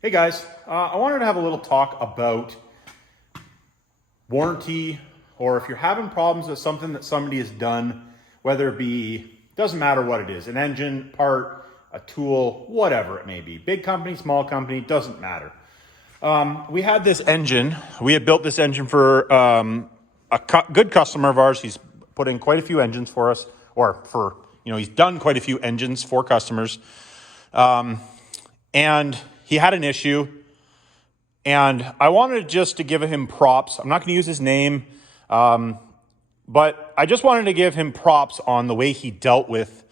Hey guys, I wanted to have a little talk about warranty, or if you're having problems with something that somebody has done, whether it be, doesn't matter what it is, an engine, part, a tool, whatever it may be. Big company, small company, doesn't matter. We had this engine, we had built this engine for good customer of ours. He's put in quite a few engines for us, he's done quite a few engines for customers. And he had an issue, and I wanted just to give him props. I'm not going to use his name, but I just wanted to give him props on the way he dealt with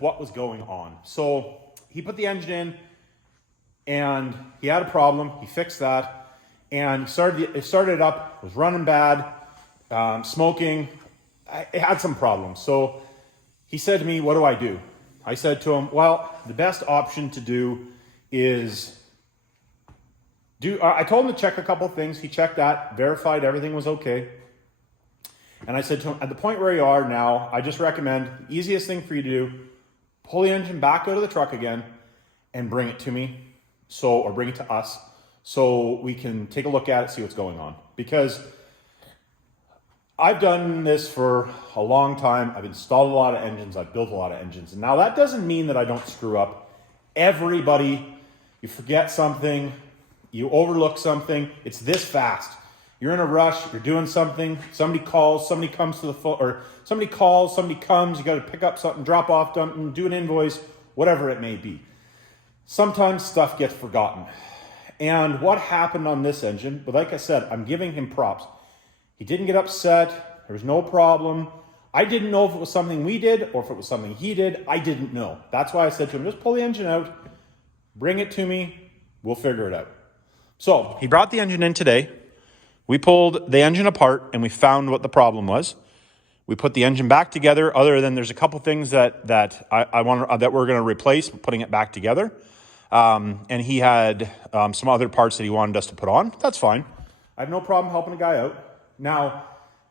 what was going on. So he put the engine in, and he had a problem. He fixed that, and it started up. It was running bad, smoking. It had some problems. So he said to me, "What do I do?" I said to him, "Well, the best option to do is I told him to check a couple things. He checked that, verified everything was okay. And I said to him, at the point where you are now, I just recommend the easiest thing for you to do, pull the engine back out of the truck again and bring it to me, or bring it to us, so we can take a look at it, see what's going on. Because I've done this for a long time. I've installed a lot of engines. I've built a lot of engines. And now that doesn't mean that I don't screw up. Everybody, you forget something, you overlook something, it's this fast. You're in a rush, you're doing something, somebody calls, somebody comes to the phone, or somebody calls, somebody comes, you got to pick up something, drop off something, do an invoice, whatever it may be. Sometimes stuff gets forgotten. And what happened on this engine, but like I said, I'm giving him props. He didn't get upset, there was no problem. I didn't know if it was something we did or if it was something he did. I didn't know. That's why I said to him, just pull the engine out, bring it to me, we'll figure it out. So he brought the engine in today. We pulled the engine apart and we found what the problem was. We put the engine back together, other than there's a couple things that we're going to replace, putting it back together. And he had some other parts that he wanted us to put on. That's fine. I have no problem helping a guy out. Now,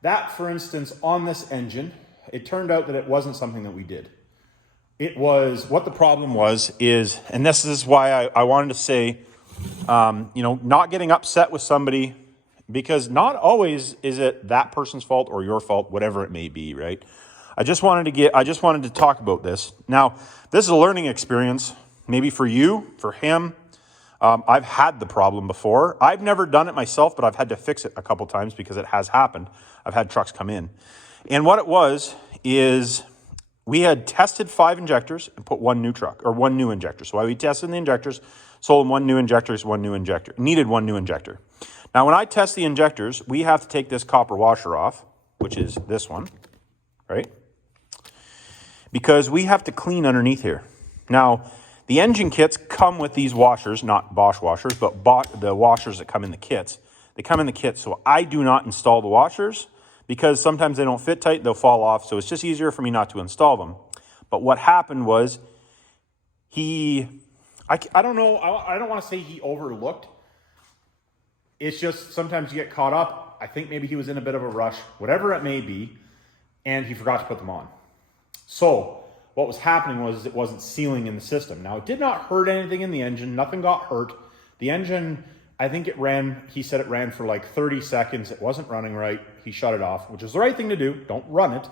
that, for instance, on this engine, it turned out that it wasn't something that we did. It was, what the problem was is, and this is why I wanted to say, not getting upset with somebody, because not always is it that person's fault or your fault, whatever it may be, right? I just wanted to talk about this. Now, this is a learning experience, maybe for you, for him. I've had the problem before. I've never done it myself, but I've had to fix it a couple times because it has happened. I've had trucks come in. And what it was is we had tested 5 injectors and put one new injector. So we tested the injectors, sold one new injector, needed one new injector. Now, when I test the injectors, we have to take this copper washer off, which is this one, right? Because we have to clean underneath here. Now, the engine kits come with these washers, not Bosch washers, but the washers that come in the kits. They come in the kit, so I do not install the washers because sometimes they don't fit tight, they'll fall off, so it's just easier for me not to install them. But what happened was I don't know, I don't want to say he overlooked. It's just sometimes you get caught up. I think maybe he was in a bit of a rush, whatever it may be, and he forgot to put them on. So what was happening was it wasn't sealing in the system. Now, it did not hurt anything in the engine. Nothing got hurt. The engine, I think he said it ran for like 30 seconds. It wasn't running right. He shut it off, which is the right thing to do. Don't run it.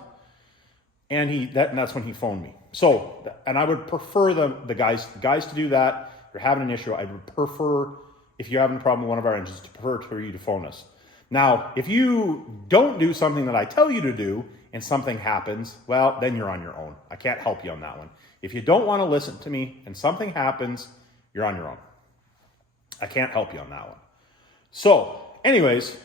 And that's when he phoned me. So, and I would prefer the guys to do that. If you're having an issue, I would prefer, if you're having a problem with one of our engines, to prefer for you to phone us. Now, if you don't do something that I tell you to do and something happens, well, then you're on your own. I can't help you on that one. If you don't want to listen to me and something happens, you're on your own. I can't help you on that one. So, anyways,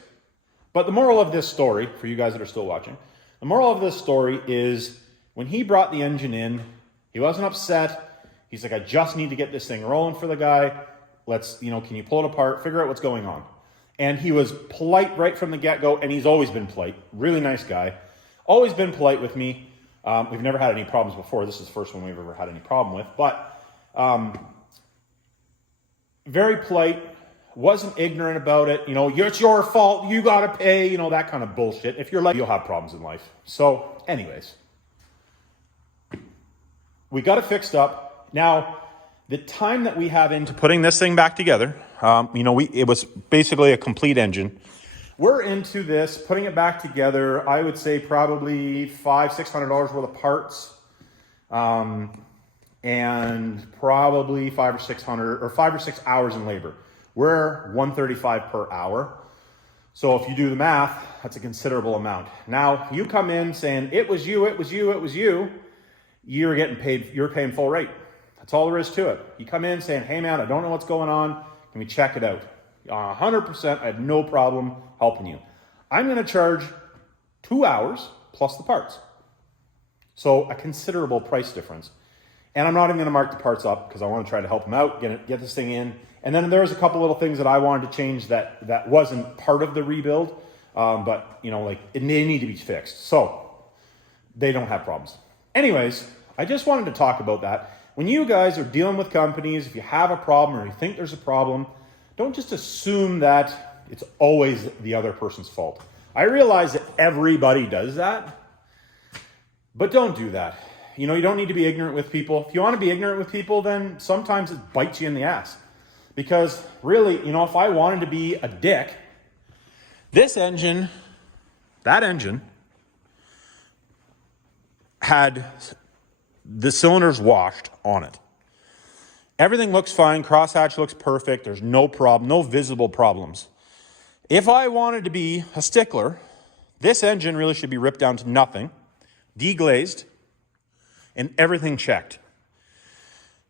but the moral of this story, for you guys that are still watching, the moral of this story is when he brought the engine in, he wasn't upset. He's like, I just need to get this thing rolling for the guy. Can you pull it apart, figure out what's going on? And he was polite right from the get-go, and he's always been polite. Really nice guy. Always been polite with me. We've never had any problems before. This is the first one we've ever had any problem with. But very polite, wasn't ignorant about it. It's your fault, you got to pay, that kind of bullshit. If you're like, you'll have problems in life. So anyways, we got it fixed up. Now, the time that we have into putting this thing back together, it was basically a complete engine. We're into this, putting it back together, I would say probably $500-$600 worth of parts, and probably 500 or 600 or 5 or 6 hours in labor. We're $135 per hour. So if you do the math, that's a considerable amount. Now you come in saying, it was you, you're getting paid, you're paying full rate. That's all there is to it. You come in saying, hey man, I don't know what's going on. Can we check it out? 100%, I have no problem helping you. I'm going to charge 2 hours plus the parts. So a considerable price difference. And I'm not even going to mark the parts up because I want to try to help them out, get this thing in. And then there's a couple little things that I wanted to change that wasn't part of the rebuild, but they need to be fixed. So they don't have problems. Anyways, I just wanted to talk about that. When you guys are dealing with companies, if you have a problem or you think there's a problem, don't just assume that it's always the other person's fault. I realize that everybody does that, but don't do that. You don't need to be ignorant with people. If you want to be ignorant with people, then sometimes it bites you in the ass. Because really, if I wanted to be a dick, that engine had the cylinders washed on it. Everything looks fine. Crosshatch looks perfect. There's no problem, no visible problems. If I wanted to be a stickler, this engine really should be ripped down to nothing, deglazed, and everything checked.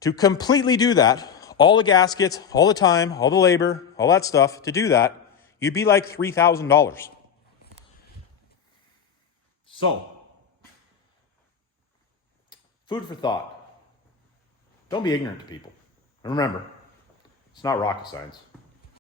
To completely do that, all the gaskets, all the time, all the labor, all that stuff, to do that, you'd be like $3,000. So, food for thought. Don't be ignorant to people. And remember, it's not rocket science.